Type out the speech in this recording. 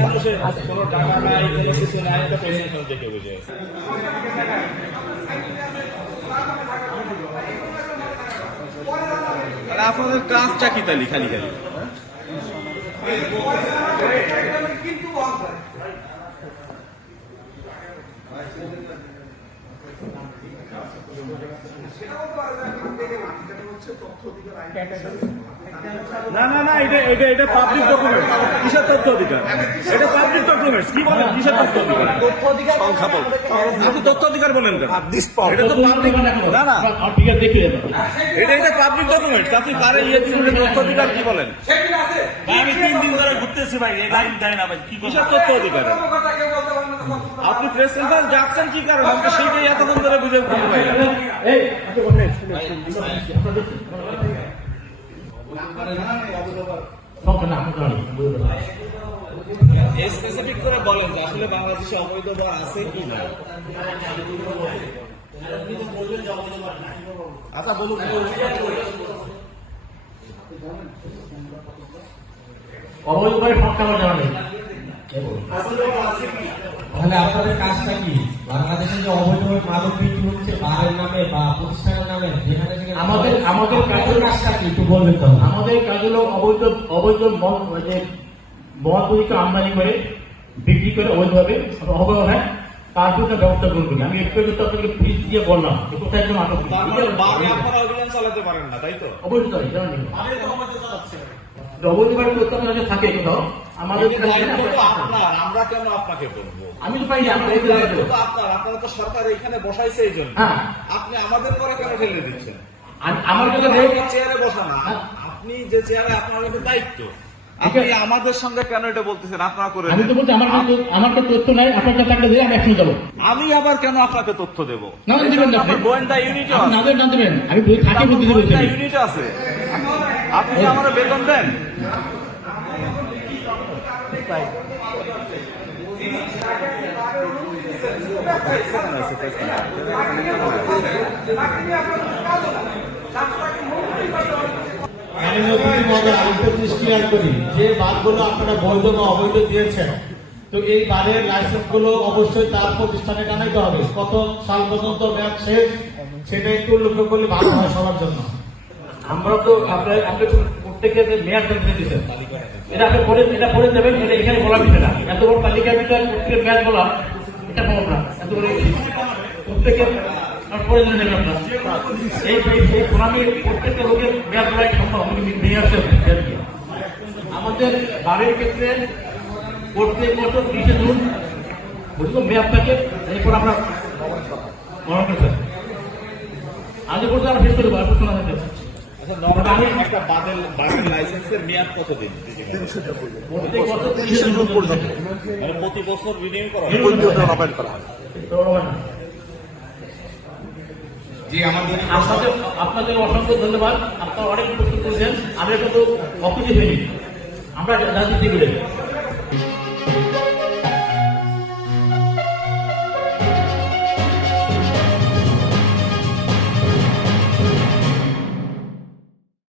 কেন টাকা নাই কোনো কিছু নাই বুঝে আপনাদের কাজটা কি তালি খালি খালি। না না না এটা এটা এটা পাবলিক ডকুমেন্ট কিসের তথ্য অধিকার? এটা পাবলিক ডকুমেন্ট কি বলেন? কিসের তথ্য অধিকার? আপনি তথ্য অধিকার বলেন কেন? এটা তো পাবলিক না না। দেখিয়ে এটা এটা পাবলিক ডকুমেন্ট আপনি কারে ইয়ে দিন তথ্য অধিকার কি বলেন? আমি তিন দিন ধরে ঘুরতেছি ভাই এই লাইন দেয় না ভাই কি কিসের তথ্য অধিকার? আপনি প্রেস কনফারেন্স যাচ্ছেন কি কারণ আমি তো সেইটাই এতক্ষণ ধরে বুঝে না। স্পেসিফিক করে বলেন যে আসলে বাংলাদেশে অবৈধ আছে কি না? আচ্ছা বলুন অবৈধ করে সংখ্যা জানা নেই। তাহলে আপনাদের কাজটা কি বাংলাদেশে যে অবৈধভাবে মাদক বিক্রি হচ্ছে বারের নামে বা প্রতিষ্ঠানের নামে যেখানে আমাদের আমাদের কাজের কাজটা কি একটু বলবেন তো আমাদের কাজ হলো অবৈধ অবৈধ যে মদ তৈরিকে আমদানি করে বিক্রি করে অবৈধভাবে অবৈধভাবে তার জন্য ব্যবস্থা গ্রহণ করি আমি একটু একটু আপনাকে ফিস দিয়ে বললাম কোথায় যেন আটক আপনারা অভিযান চালাতে পারেন না তাই তো অবৈধ আপনার কাছে থাকে কোথাও আমাদের। আপনার আমরা কেন আপনাকে বলব? আমি তো পাই আপনার আপনারা তো সরকার এখানে বসাইছে এই জন্য। হ্যাঁ। আপনি আমাদের পরে কেন ঠেলে দিচ্ছেন? আমি- আমার কাছে চেয়ারে বসা না হ্যাঁ। আপনি যে চেয়ারে আপনার দায়িত্ব। আপনি আমাদের সঙ্গে কেন এটা বলতেছেন? আপনারা করে আমি তো বলছি আমার কাছে আমার কাছে তথ্য নাই আপনার কাছে থাকলে দিয়ে আমি একসঙ্গে যাব। আমি আবার কেন আপনাকে তথ্য দেব? না, না, দিবেন না গোয়েন্দা ইউনিটও আছে। নাদের জানতে পারেন আমি বই থাকে দেবো গোয়েন্দা ইউনিট আছে। আপনি কি আমার বেতন দেন? ক্লিয়ার করি যে বারগুলো আপনারা বৈধ বা অবৈধ দিয়েছেন তো এই বারের লাইসেন্সগুলো অবশ্যই তার প্রতিষ্ঠানে জানাইতে হবে। কত সাল পর্যন্ত ব্যাগ শেষ, সেটা একটু লক্ষ্য করলে ভালো হয় সবার জন্য। আমরা তো আপনার আপনি প্রত্যেকের মেয়াদ করে দিয়েছেন এটা আপনি পরে এটা পরে দেবেন এটা এখানে বলা বিষয় না। এত বড় তালিকার ভিতরে প্রত্যেকের মেয়াদ বলা, এটা সম্ভব না। এত বড় প্রত্যেকের মেয়াদ সম্ভব। আমাদের বাড়ির ক্ষেত্রে প্রত্যেক বছর মেয়াদ থাকে, এরপর আমরা মনে পর্যন্ত আমরা শেষ করে দেবো, আর কিছু না থাকলে। আচ্ছা নর্মালি একটা বাদল বাদল লাইসেন্সের মেয়াদ কতদিন? প্রত্যেক জুন পর্যন্ত মানে প্রতি বছর রিনিউ করা হয়? আপনাদের আপনাদের অসংখ্য ধন্যবাদ। আপনারা অনেক প্রশ্ন করেছেন আমরা কিন্তু অফিসে ফেলি আমরা রাজনীতি করে।